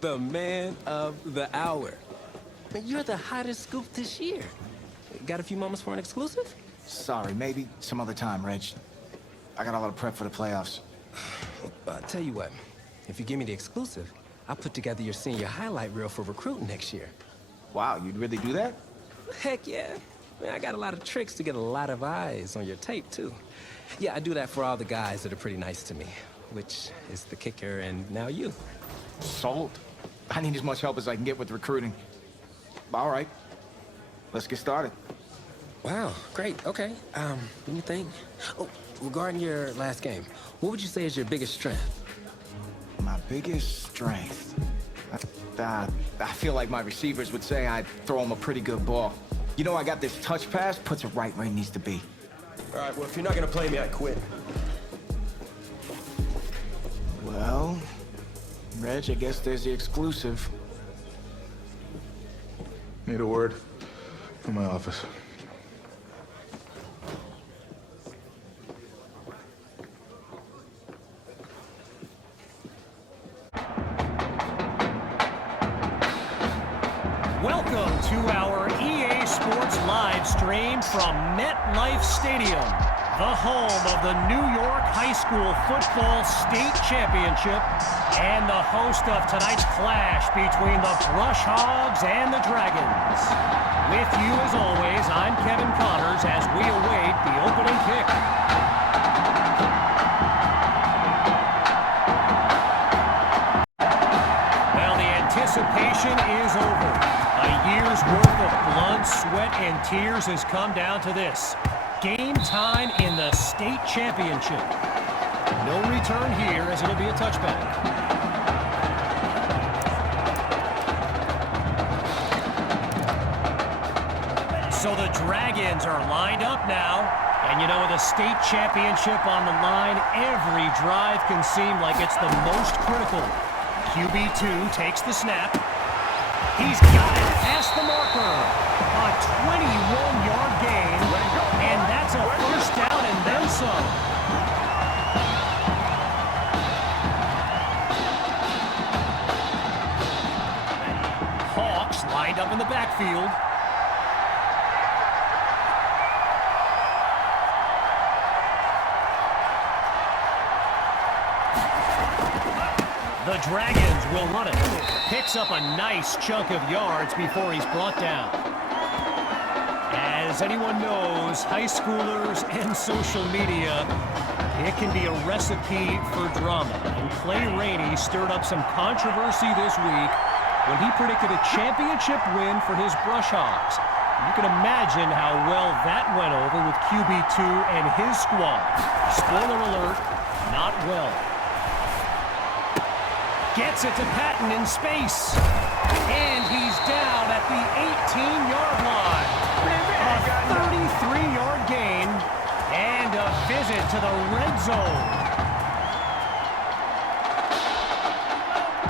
The man of the hour. Man, you're the hottest scoop this year. Got a few moments for an exclusive? Sorry, maybe some other time, Reg. I got a lot of prep for the playoffs. Tell you what, if you give me the exclusive, I'll put together your senior highlight reel for recruiting next year. Wow, you'd really do that? Heck yeah. Man, I got a lot of tricks to get a lot of eyes on your tape, too. Yeah, I do that for all the guys that are pretty nice to me, which is the kicker and now you. Sold. I need as much help as I can get with recruiting. All right, let's get started. Wow, great, okay. Let me think. Oh, regarding your last game, what would you say is your biggest strength? My biggest strength? I feel like my receivers would say I'd throw them a pretty good ball. You know, I got this touch pass, puts it right where it needs to be. All right, well, if you're not gonna play me, I quit. Well, Reg, I guess there's the exclusive. Need a word from my office. Welcome to our EA Sports live stream from MetLife Stadium, the home of the New York High School Football State Championship and the host of tonight's clash between the Brush Hogs and the Dragons. With you as always, I'm Kevin Connors as we await the opening kick. Well, the anticipation is over. A year's worth of blood, sweat, and tears has come down to this. Game time in the state championship. No return here as it'll be a touchback. So the Dragons are lined up now. And you know, with a state championship on the line, every drive can seem like it's the most critical. QB2 takes the snap. He's got it past the marker. A 21-yard gain, and that's a first down and then some. Hawks lined up in the backfield. The Dragons will run it. Picks up a nice chunk of yards before he's brought down. As anyone knows, high schoolers and social media, it can be a recipe for drama. And Clay Rainey stirred up some controversy this week when he predicted a championship win for his Brush Hogs. You can imagine how well that went over with QB2 and his squad. Spoiler alert, not well. Gets it to Patton in space. And he's down at the 18-yard line. A 33-yard gain and a visit to the red zone.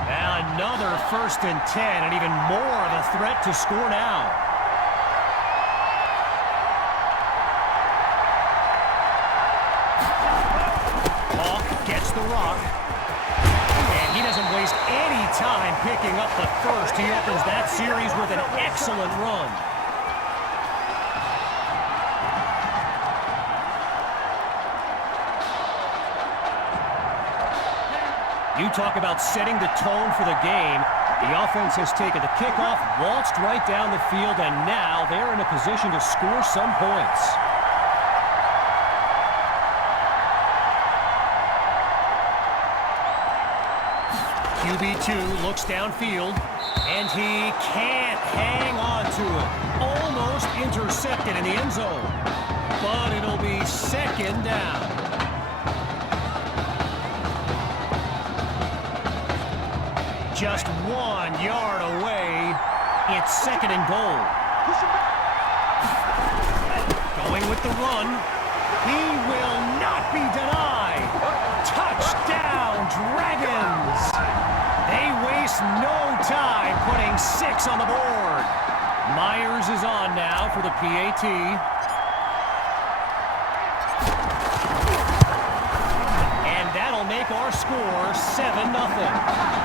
Now another 1st and 10 and even more of a threat to score now. Hawk gets the rock. He doesn't waste any time picking up the first. He opens that series with an excellent run. You talk about setting the tone for the game. The offense has taken the kickoff, waltzed right down the field, and now they're in a position to score some points. QB2 looks downfield, and he can't hang on to it. Almost intercepted in the end zone, but it'll be 2nd down. Just 1 yard away, it's 2nd and goal. Going with the run, he will not be denied. Touchdown, Dragons! They waste no time putting 6 on the board. Myers is on now for the PAT. And that'll make our score 7-0.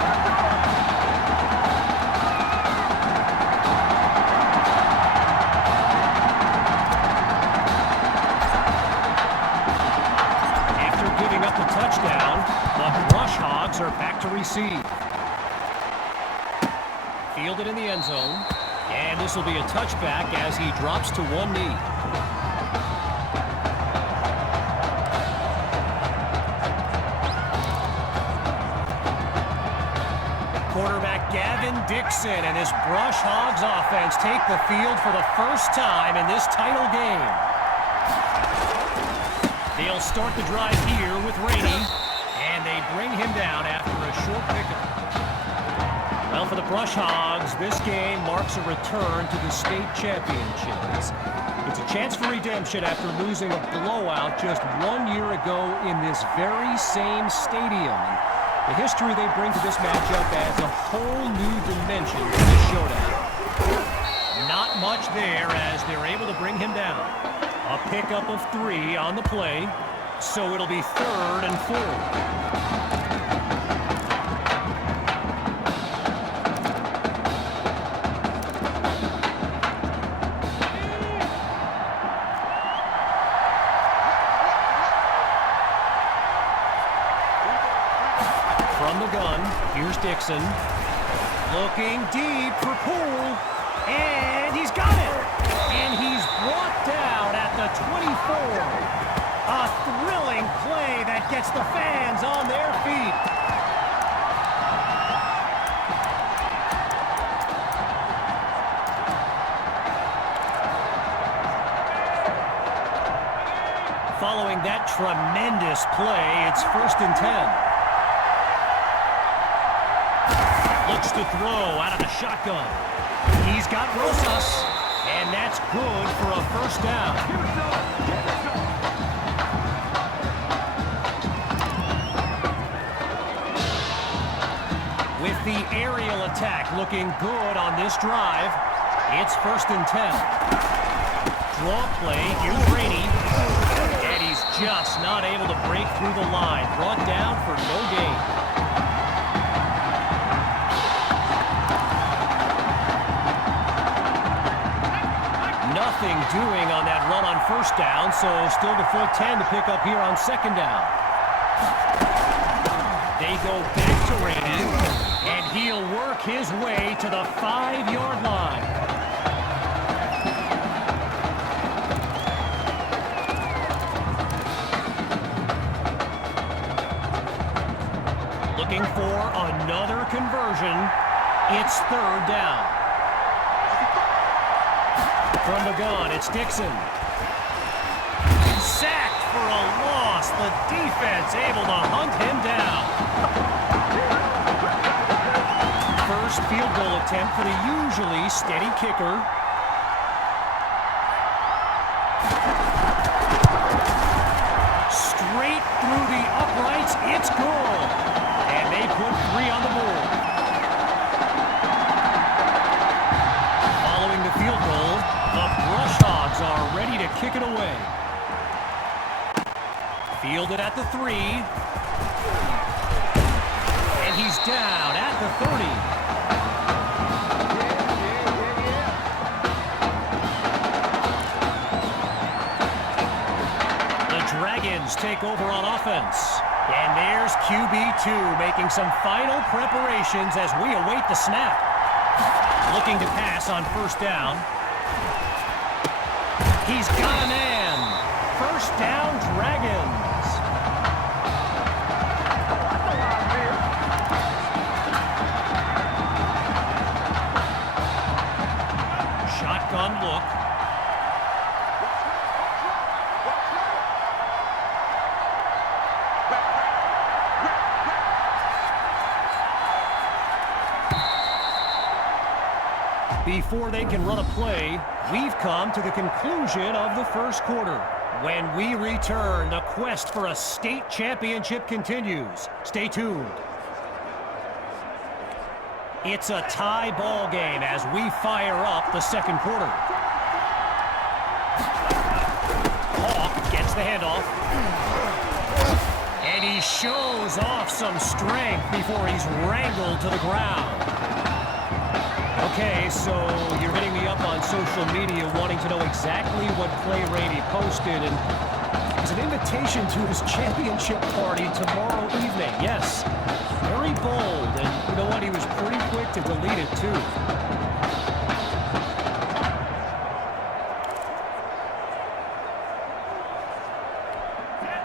receive. Fielded in the end zone. And this will be a touchback as he drops to one knee. Quarterback Gavin Dixon and this Brush Hogs offense take the field for the first time in this title game. They'll start the drive here with Rainey, and they bring him down after a short pickup. Well, for the Brush Hogs, this game marks a return to the state championship. It's a chance for redemption after losing a blowout just 1 year ago in this very same stadium. The history they bring to this matchup adds a whole new dimension to the showdown. Not much there as they're able to bring him down. A pickup of 3 on the play, so it'll be 3rd and 4. From the gun, here's Dixon. Looking deep for Poole. And he's got it. And he's brought down at the 24. A thrilling play that gets the fans on their feet. Following that tremendous play, it's 1st and 10. Looks to throw out of the shotgun. He's got Rosas, and that's good for a 1st down. With the aerial attack looking good on this drive, it's 1st and 10. Draw play, here's Rainey, and he's just not able to break through the line. Brought down for no gain. Nothing doing on that run on 1st down, so still the full 10 to pick up here on 2nd down. They go back to Rainey, and he'll work his way to the 5-yard line. Looking for another conversion. It's 3rd down. From the gun, it's Dixon. Sacked for a loss. The defense able to hunt him down. First field goal attempt for the usually steady kicker. Straight through the uprights. It's good. And they put 3 on the board. Following the field goal, the Brush Hogs are ready to kick it away. Fielded at the 3. And he's down at the 30. The Dragons take over on offense. And there's QB2 making some final preparations as we await the snap. Looking to pass on 1st down. He's got a man. 1st down, Dragons. Shotgun look. Before they can run a play, we've come to the conclusion of the 1st quarter. When we return, the quest for a state championship continues. Stay tuned. It's a tie ball game as we fire up the 2nd quarter. Hawk gets the handoff. And he shows off some strength before he's wrangled to the ground. Okay, so you're hitting me up on social media wanting to know exactly what play Rainey posted, and it's an invitation to his championship party tomorrow evening. Yes, Very bold, and you know what? He was pretty quick to delete it, too.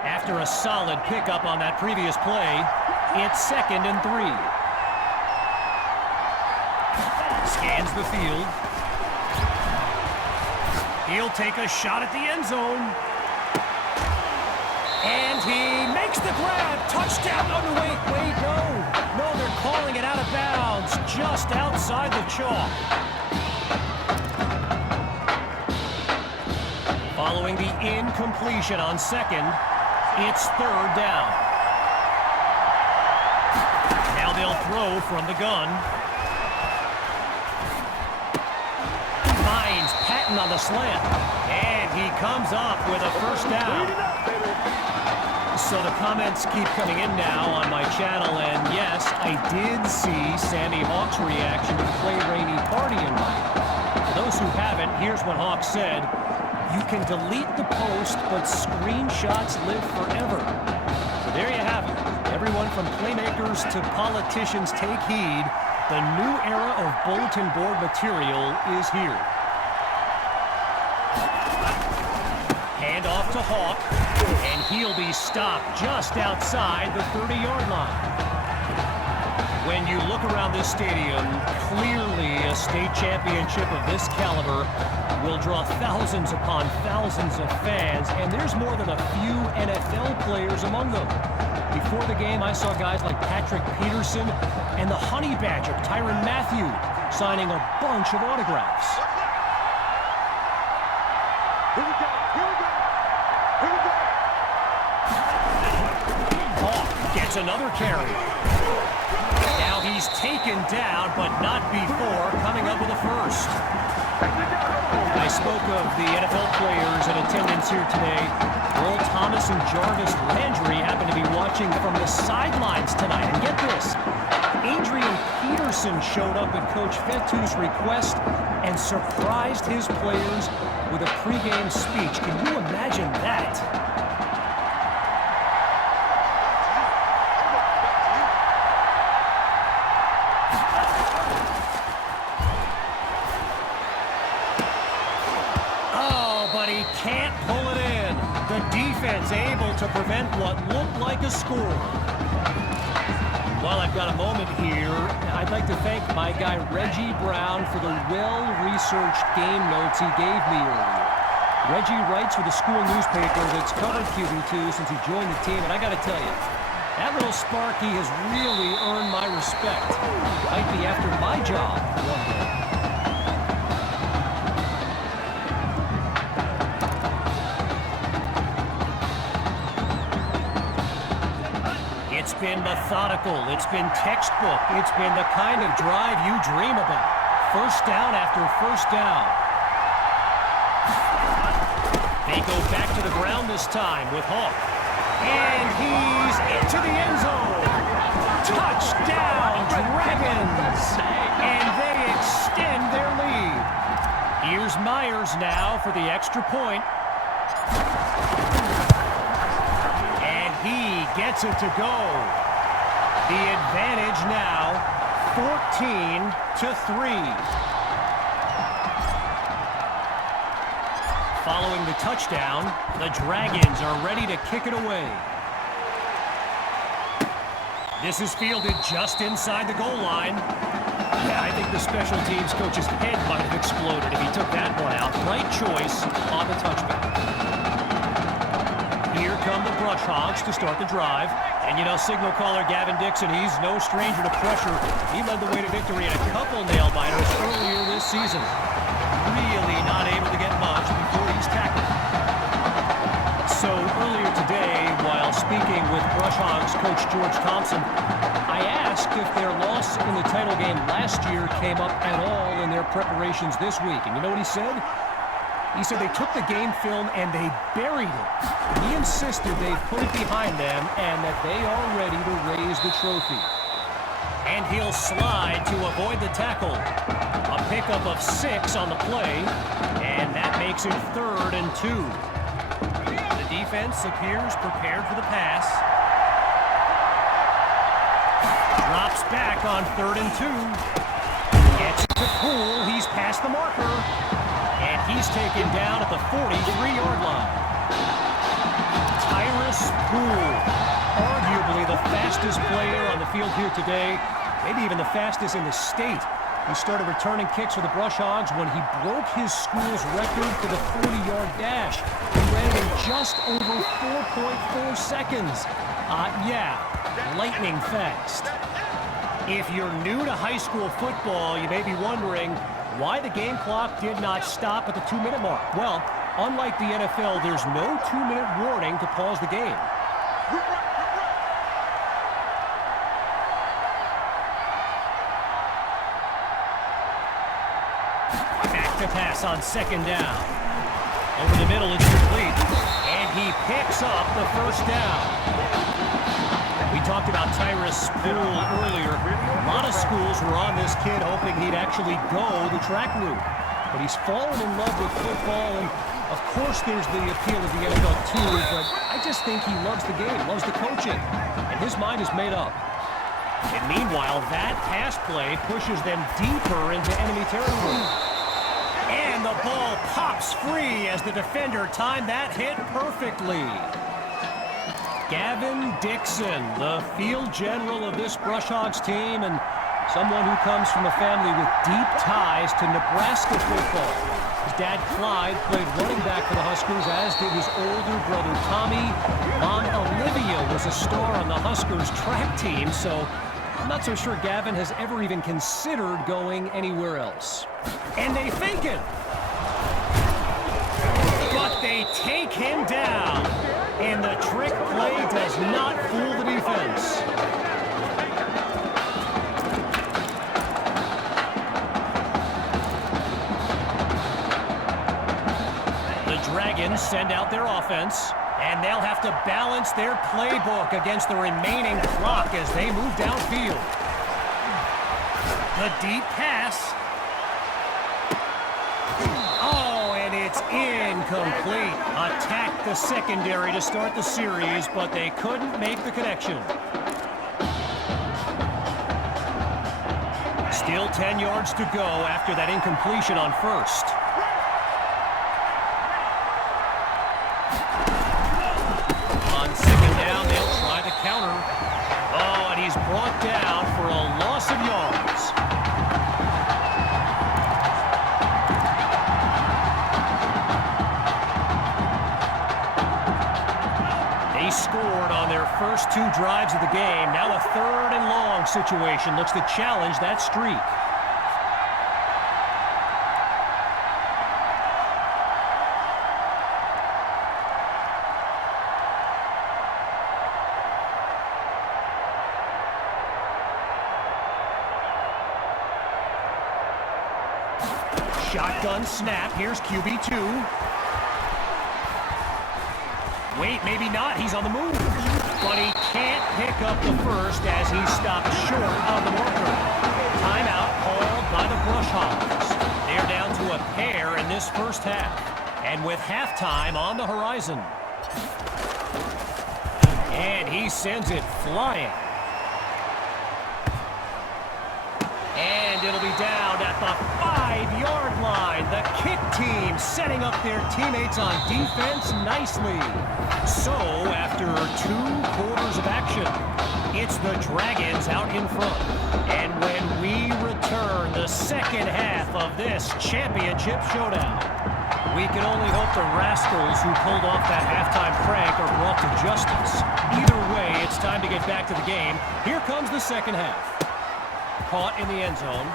After a solid pickup on that previous play, it's 2nd and 3. Scans the field. He'll take a shot at the end zone. And he makes the grab. Touchdown. Oh, no, wait, no. No, they're calling it out of bounds just outside the chalk. Following the incompletion on 2nd, it's 3rd down. Now they'll throw from the gun. Finds Patton on the slant. And he comes up with a 1st down. So the comments keep coming in now on my channel, and yes, I did see Sandy Hawk's reaction to the Play Rainy party invite. For those who haven't, here's what Hawk said. You can delete the post, but screenshots live forever. So there you have it. Everyone from playmakers to politicians, take heed. The new era of bulletin board material is here. Hand off to Hawk, and he'll be stopped just outside the 30-yard line. When you look around this stadium, clearly a state championship of this caliber will draw thousands upon thousands of fans, and there's more than a few NFL players among them. Before the game, I saw guys like Patrick Peterson and the Honey Badger, Tyrann Mathieu, signing a bunch of autographs. Hawk gets another carry. Now he's taken down, but not before coming up with a 1st. I spoke of the NFL players in attendance here today. Earl Thomas and Jarvis Landry happen to be watching from the sidelines tonight. And get this, Adrian Peterson showed up at Coach Fetu's request and surprised his players with a pregame speech. Can you imagine that? Can't pull it in. The defense able to prevent what looked like a score. While I've got a moment here, I'd like to thank my guy Reggie Brown for the well-researched game notes he gave me earlier. Reggie writes for the school newspaper that's covered QB2 since he joined the team, and I got to tell you, that little Sparky has really earned my respect. Might be after my job one day. It's been methodical. It's been textbook. It's been the kind of drive you dream about. 1st down after 1st down. They go back to the ground this time with Hawk. And he's into the end zone. Touchdown, Dragons. And they extend their lead. Here's Myers now for the extra point. He gets it to go. The advantage now 14-3. Following the touchdown, the Dragons are ready to kick it away. This is fielded just inside the goal line. Yeah, I think the special teams coach's head might have exploded if he took that one out. Right choice on the touchback. Here come the Brush Hogs to start the drive. And you know, signal caller Gavin Dixon, he's no stranger to pressure. He led the way to victory in a couple nail-biters earlier this season. Really not able to get much before he's tackled. So earlier today, while speaking with Brush Hogs coach George Thompson, I asked if their loss in the title game last year came up at all in their preparations this week. And you know what he said? He said they took the game film and they buried it. He insisted they've put it behind them and that they are ready to raise the trophy. And he'll slide to avoid the tackle. A pickup of 6 on the play, and that makes it 3rd and 2. The defense appears prepared for the pass. Drops back on 3rd and 2. Gets it to Poole. He's past the marker. And he's taken down at the 43-yard line. Tyrus Poole, arguably the fastest player on the field here today, maybe even the fastest in the state. He started returning kicks for the Brush Hogs when he broke his school's record for the 40-yard dash. He ran it in just over 4.4 seconds. Yeah, lightning fast. If you're new to high school football, you may be wondering why the game clock did not stop at the 2-minute mark. Well, unlike the NFL, there's no 2-minute warning to pause the game. Back to pass on 2nd down. Over the middle, it's complete. And he picks up the 1st down. We talked about Tyrus Poole earlier. A lot of schools were on this kid hoping he'd actually go the track route. But he's fallen in love with football, and of course there's the appeal of the NFL too, but I just think he loves the game, loves the coaching, and his mind is made up. And meanwhile, that pass play pushes them deeper into enemy territory. And the ball pops free as the defender timed that hit perfectly. Gavin Dixon, the field general of this Brush Hogs team, and someone who comes from a family with deep ties to Nebraska football. His dad, Clyde, played running back for the Huskers, as did his older brother, Tommy. Mom, Olivia, was a star on the Huskers track team, so I'm not so sure Gavin has ever even considered going anywhere else. And they fake it. But they take him down. And the trick play does not fool the defense. The Dragons send out their offense, and they'll have to balance their playbook against the remaining clock as they move downfield. The deep pass. Oh, and it's incomplete. Attacked the secondary to start the series, but they couldn't make the connection. Still 10 yards to go after that incompletion on 1st. On 2nd down, they'll try the counter. Oh, and he's brought down for a loss of yards. They scored on their first 2 drives of the game. Now a 3rd and long situation looks to challenge that streak. Shotgun snap. Here's QB2. Wait, maybe not. He's on the move. But he can't pick up the 1st as he stopped short of the marker. Timeout called by the Brush Hogs. They're down to a pair in this 1st half. And with halftime on the horizon. And he sends it flying. And it'll be down at the 5-yard line. The kick team setting up their teammates on defense nicely. So, after 2 quarters of action, it's the Dragons out in front. And when we return the 2nd half of this championship showdown, we can only hope the rascals who pulled off that halftime prank are brought to justice. Either way, it's time to get back to the game. Here comes the 2nd half. Caught in the end zone.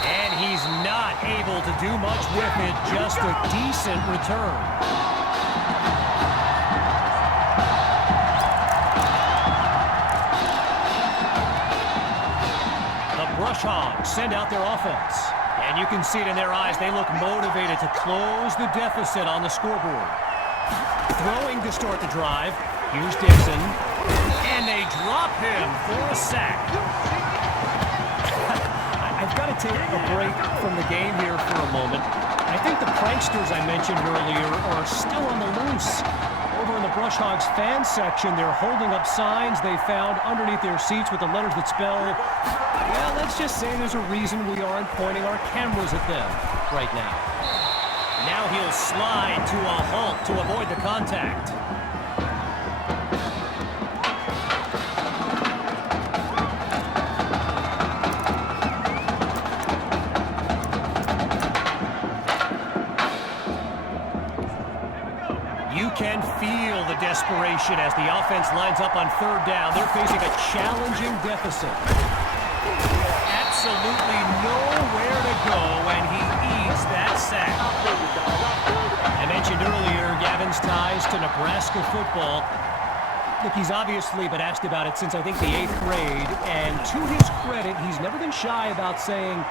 And he's not able to do much with it. Just a decent return. The Brush Hogs send out their offense. And you can see it in their eyes. They look motivated to close the deficit on the scoreboard. Throwing to start the drive. Here's Dixon. And they drop him for a sack. I've got to take a break from the game here for a moment. I think the pranksters I mentioned earlier are still on the loose. Over in the Brush Hogs fan section, they're holding up signs they found underneath their seats with the letters that spell, well, let's just say there's a reason we aren't pointing our cameras at them right now. Now he'll slide to a halt to avoid the contact. You can feel the desperation as the offense lines up on third down. They're facing a challenging deficit. Absolutely nowhere to go, and he eats that sack. I mentioned earlier Gavin's ties to Nebraska football. Look, he's obviously been asked about it since, I think, the 8th grade, and to his credit, he's never been shy about saying,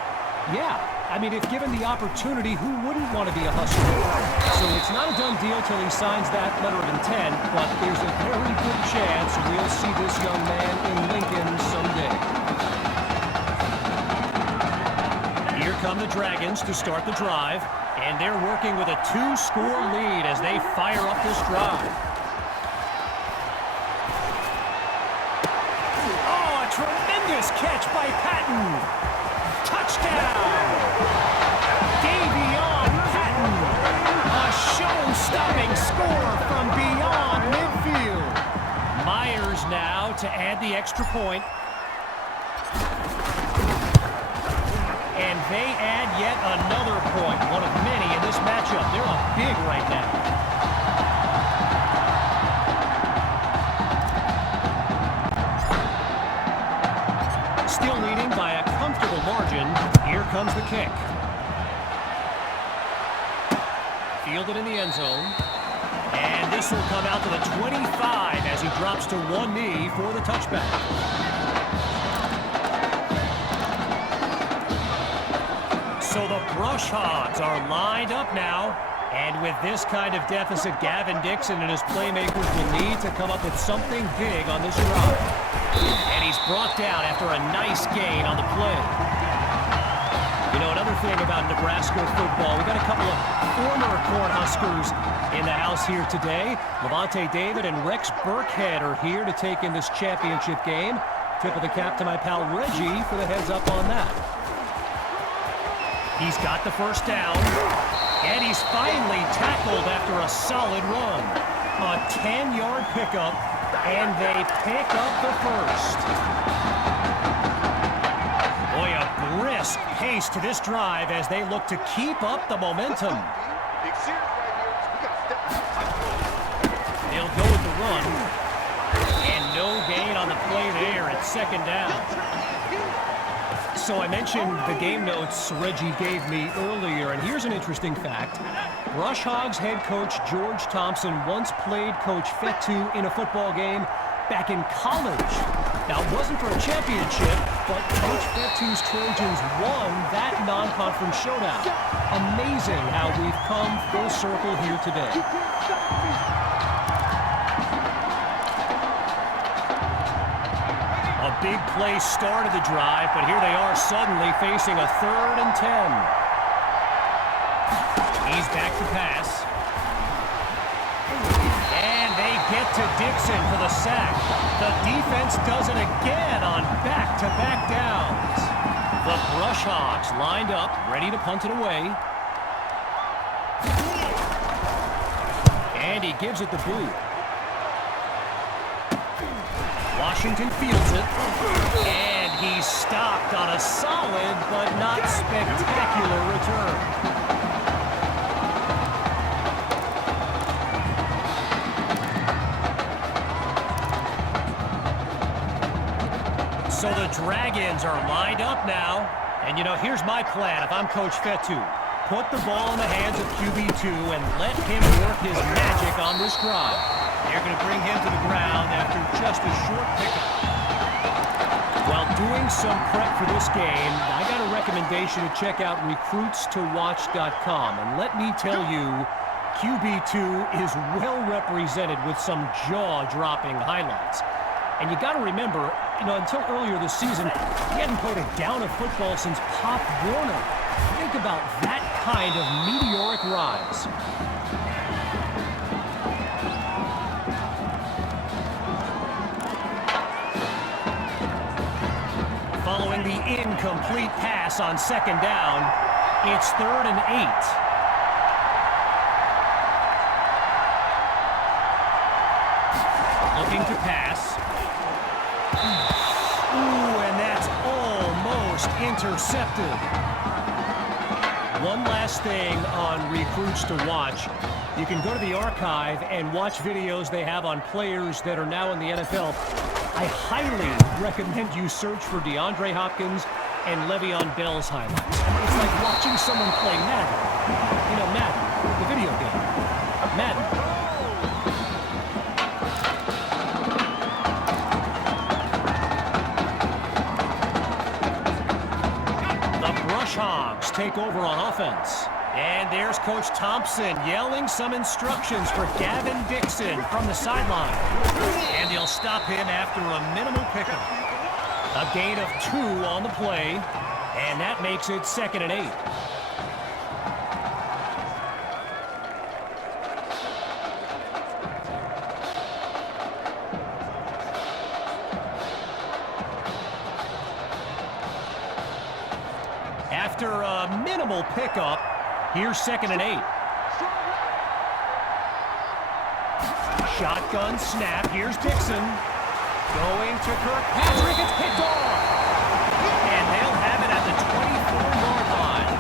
yeah, I mean, if given the opportunity, who wouldn't want to be a Husker? So it's not a done deal till he signs that letter of intent, but there's a very good chance we'll see this young man in Lincoln someday. Here come the Dragons to start the drive, and they're working with a 2-score lead as they fire up this drive. Oh, a tremendous catch by Patton! Touchdown! Davion Patton! A show-stopping score from beyond midfield. Myers now to add the extra point. And they add yet another point, one of many in this matchup. They're up big right now. Still leading by a comfortable margin. Here comes the kick. Fielded in the end zone. And this will come out to the 25 as he drops to one knee for the touchback. So the Brush Hogs are lined up now. And with this kind of deficit, Gavin Dixon and his playmakers will need to come up with something big on this drive. And he's brought down after a nice gain on the play. You know, another thing about Nebraska football, we got a couple of former Cornhuskers in the house here today. Levante David and Rex Burkhead are here to take in this championship game. Tip of the cap to my pal Reggie for the heads up on that. He's got the first down. And he's finally tackled after a solid run. A 10-yard pickup, and they pick up the first. Boy, a brisk pace to this drive as they look to keep up the momentum. They'll go with the run, and no gain on the play there at second down. So I mentioned the game notes Reggie gave me earlier, and here's an interesting fact. Brush Hogs head coach George Thompson once played Coach Fetu in a football game back in college. Now, it wasn't for a championship, but Coach Fetu's Trojans won that non-conference showdown. Amazing how we've come full circle here today. A big play started the drive, but here they are suddenly facing a 3rd and 10. He's back to pass. And they get to Dixon for the sack. The defense does it again on back-to-back downs. The Brush Hogs lined up, ready to punt it away. And he gives it the boot. Washington fields it, and he's stopped on a solid but not spectacular return. So the Dragons are lined up now, and you know, here's my plan if I'm Coach Fetu. Put the ball in the hands of QB2 and let him work his magic on this drive. They're going to bring him to the ground after just a short pickup. While doing some prep for this game, I got a recommendation to check out recruitstowatch.com. And let me tell you, QB2 is well represented with some jaw-dropping highlights. And you got to remember, you know, until earlier this season, he hadn't played a down of football since Pop Warner. Think about that kind of meteoric rise. Throwing the incomplete pass on second down. It's 3rd and 8. Looking to pass. Ooh, and that's almost intercepted. One last thing on recruits to watch. You can go to the archive and watch videos they have on players that are now in the NFL. I highly recommend you search for DeAndre Hopkins and Le'Veon Bell's highlights. I mean, it's like watching someone play Madden. You know, Madden, the video game. Madden. Hogs take over on offense. And there's Coach Thompson yelling some instructions for Gavin Dixon from the sideline. And they'll stop him after a minimal pickup. A gain of 2 on the play, and that makes it 2nd and 8. After a minimal pickup, here's 2nd and 8. Shotgun snap. Here's Dixon. Going to Kirkpatrick. It's picked off. And they'll have it at the 24-yard line.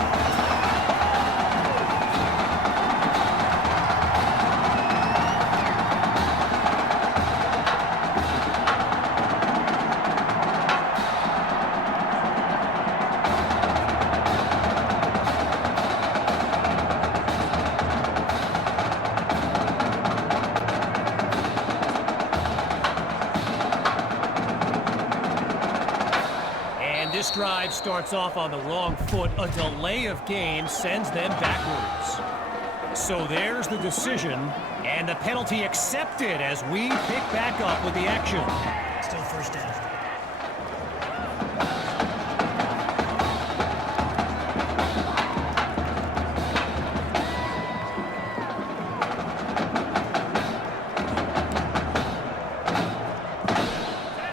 This drive starts off on the wrong foot. A delay of game sends them backwards. So there's the decision, and the penalty accepted as we pick back up with the action. Still first down.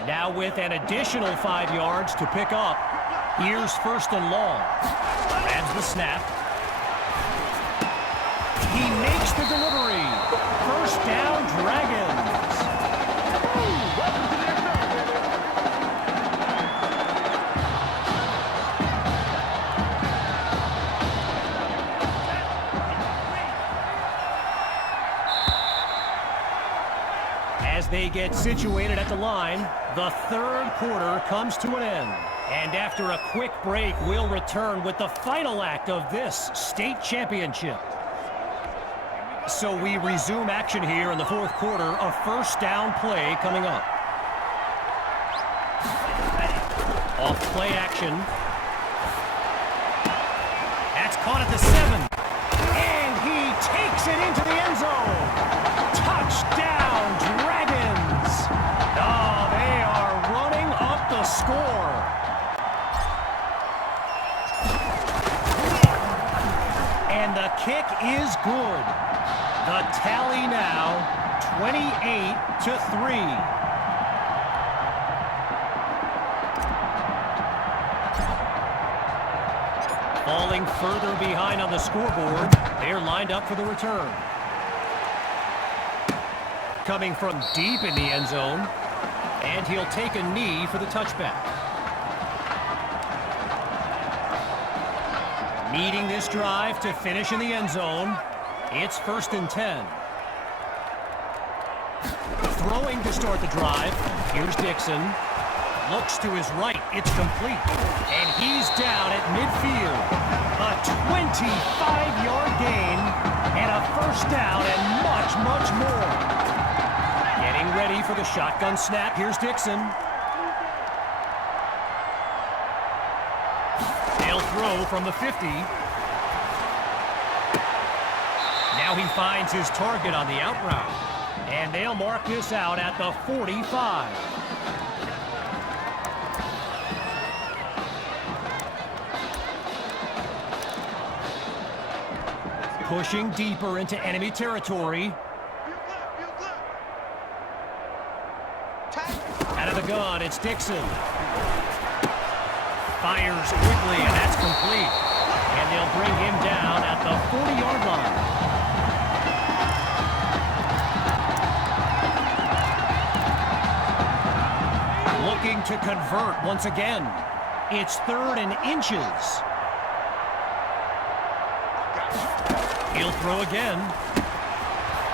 Now with an additional 5 yards to pick up, here's 1st and long. Grabs the snap. He makes the delivery. 1st down, Dragons. As they get situated at the line, the 3rd quarter comes to an end. And after a quick break, we'll return with the final act of this state championship. So we resume action here in the 4th quarter. A 1st down play coming up. Off play action. That's caught at the 7. And he takes it into the end zone. Touchdown, Dragons. Oh, they are running up the score. And the kick is good. The tally now, 28-3. Falling further behind on the scoreboard, they're lined up for the return. Coming from deep in the end zone, and he'll take a knee for the touchback. Needing this drive to finish in the end zone, it's 1st and 10. Throwing to start the drive, here's Dixon. Looks to his right, it's complete. And he's down at midfield. A 25-yard gain, and a 1st down, and much, much more. Getting ready for the shotgun snap, here's Dixon. They'll throw from the 50. Now he finds his target on the out route. And they'll mark this out at the 45. Pushing deeper into enemy territory. Out of the gun, it's Dixon. Fires quickly, and that's complete. And they'll bring him down at the 40-yard line. Looking to convert once again. It's 3rd and inches. He'll throw again.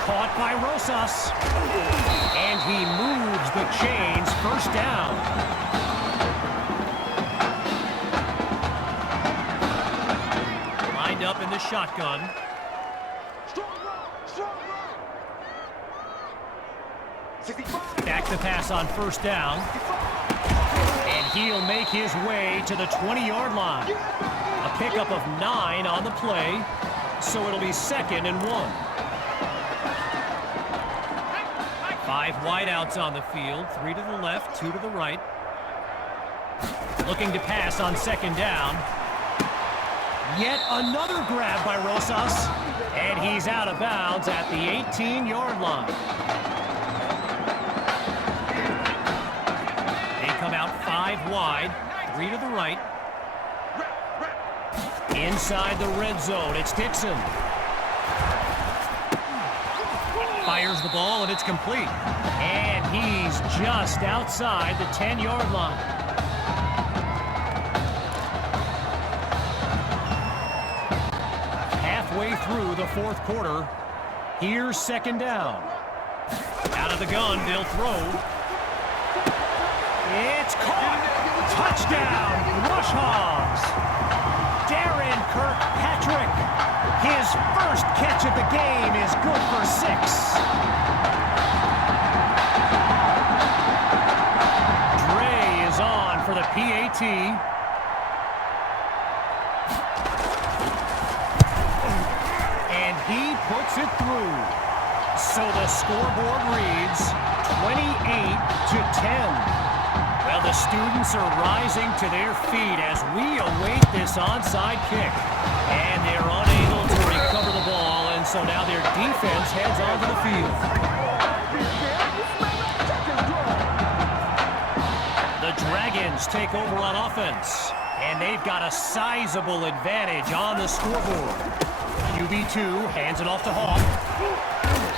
Caught by Rosas. And he moves the chains. 1st down. Lined up in the shotgun. Back to pass on 1st down. And he'll make his way to the 20-yard line. A pickup of 9 on the play, so it'll be 2nd and 1. 5 wideouts on the field, 3 to the left, 2 to the right. Looking to pass on 2nd down. Yet another grab by Rosas, and he's out of bounds at the 18-yard line. Come out 5 wide, 3 to the right. Inside the red zone, it's Dixon. Fires the ball, and it's complete. And he's just outside the 10-yard line. Halfway through the 4th quarter, here's 2nd down. Out of the gun, they'll throw. It's caught! Touchdown! Rush Hogs! Darren Kirkpatrick. His first catch of the game is good for 6. Dre is on for the PAT. And he puts it through. So the scoreboard reads 28-10. Well, the students are rising to their feet as we await this onside kick. And they're unable to recover the ball, and so now their defense heads onto the field. The Dragons take over on offense, and they've got a sizable advantage on the scoreboard. QB2 hands it off to Hawk.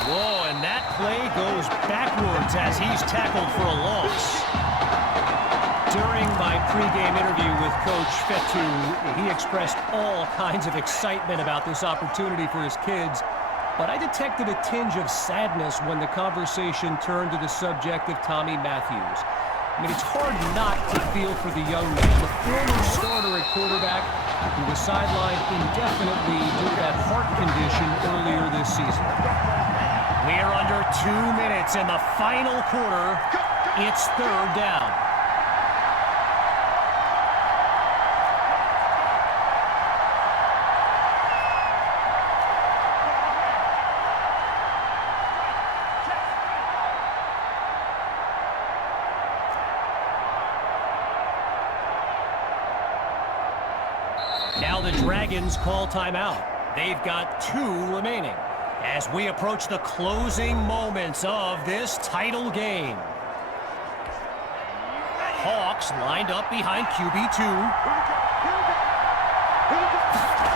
Whoa, and that play goes backwards as he's tackled for a loss. During my pregame interview with Coach Fetu, he expressed all kinds of excitement about this opportunity for his kids, but I detected a tinge of sadness when the conversation turned to the subject of Tommy Matthews. I mean, it's hard not to feel for the young man, the former starter at quarterback who was sidelined indefinitely due to that heart condition earlier this season. We're under 2 minutes in the final quarter. It's 3rd down. Now the Dragons call timeout. They've got 2 remaining as we approach the closing moments of this title game. Hawks lined up behind QB2.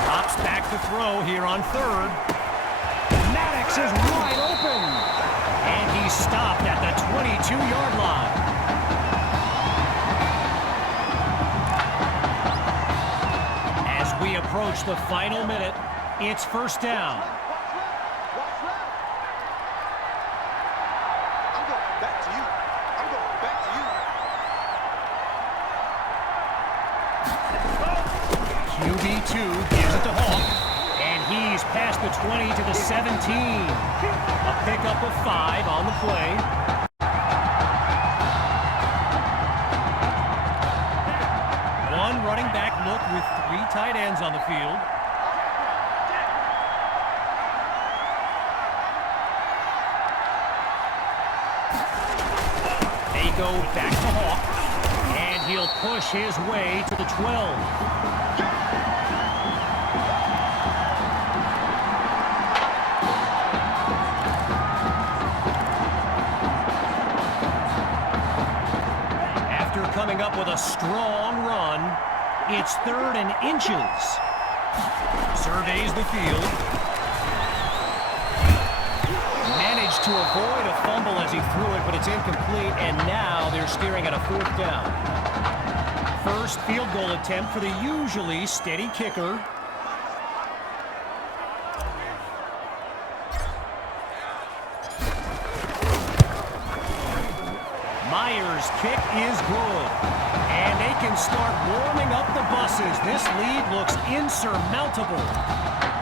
Drops back to throw here on 3rd. Maddox is wide open. And he's stopped at the 22-yard line. We approach the final minute. It's 1st down. QB2 gives it to Hawk, and he's past the 20 to the 17. A pickup of 5 on the play. One running back look with 3 tight ends on the field. They go back to Hawk, and he'll push his way to the 12. Coming up with a strong run, It's 3rd and inches. Surveys the field. Managed to avoid a fumble as he threw it, but it's incomplete, and now they're staring at a 4th down. First field goal attempt for the usually steady kicker. Myers' kick is good. And they can start warming up the buses. This lead looks insurmountable.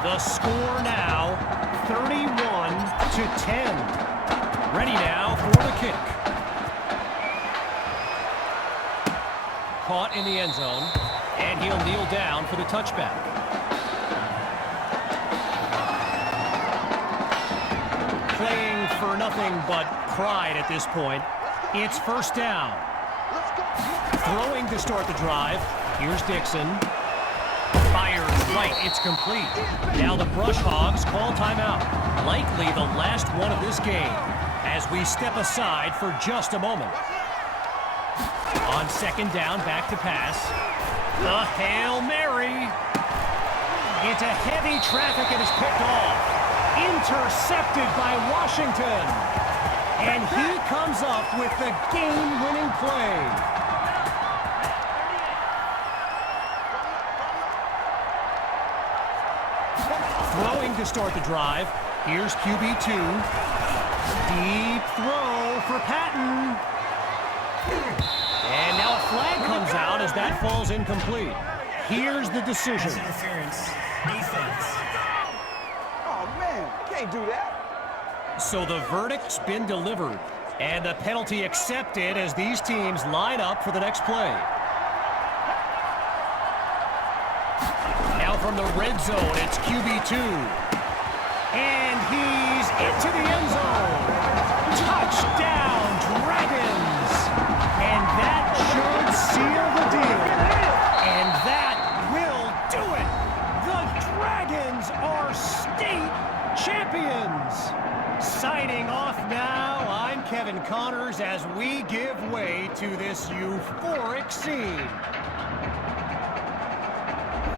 The score now, 31-10. Ready now for the kick. Caught in the end zone, and he'll kneel down for the touchback. Playing for nothing but pride at this point. It's 1st down. Throwing to start the drive. Here's Dixon. Fires right. It's complete. Now the Brush Hogs call timeout. Likely the last one of this game as we step aside for just a moment. On 2nd down, back to pass. The Hail Mary. Into heavy traffic and is picked off. Intercepted by Washington. And he comes up with the game-winning play. Throwing to start the drive. Here's QB2. Deep throw for Patton. And now a flag comes out as that falls incomplete. Here's the decision. Interference. Defense. Oh, man, can't do that. So the verdict's been delivered, and the penalty accepted as these teams line up for the next play. Now from the red zone, it's QB2. And he's into the end zone. Touchdown, Dragons! And that should seal the deal. And that will do it. The Dragons are state champions. Signing off now, I'm Kevin Connors as we give way to this euphoric scene.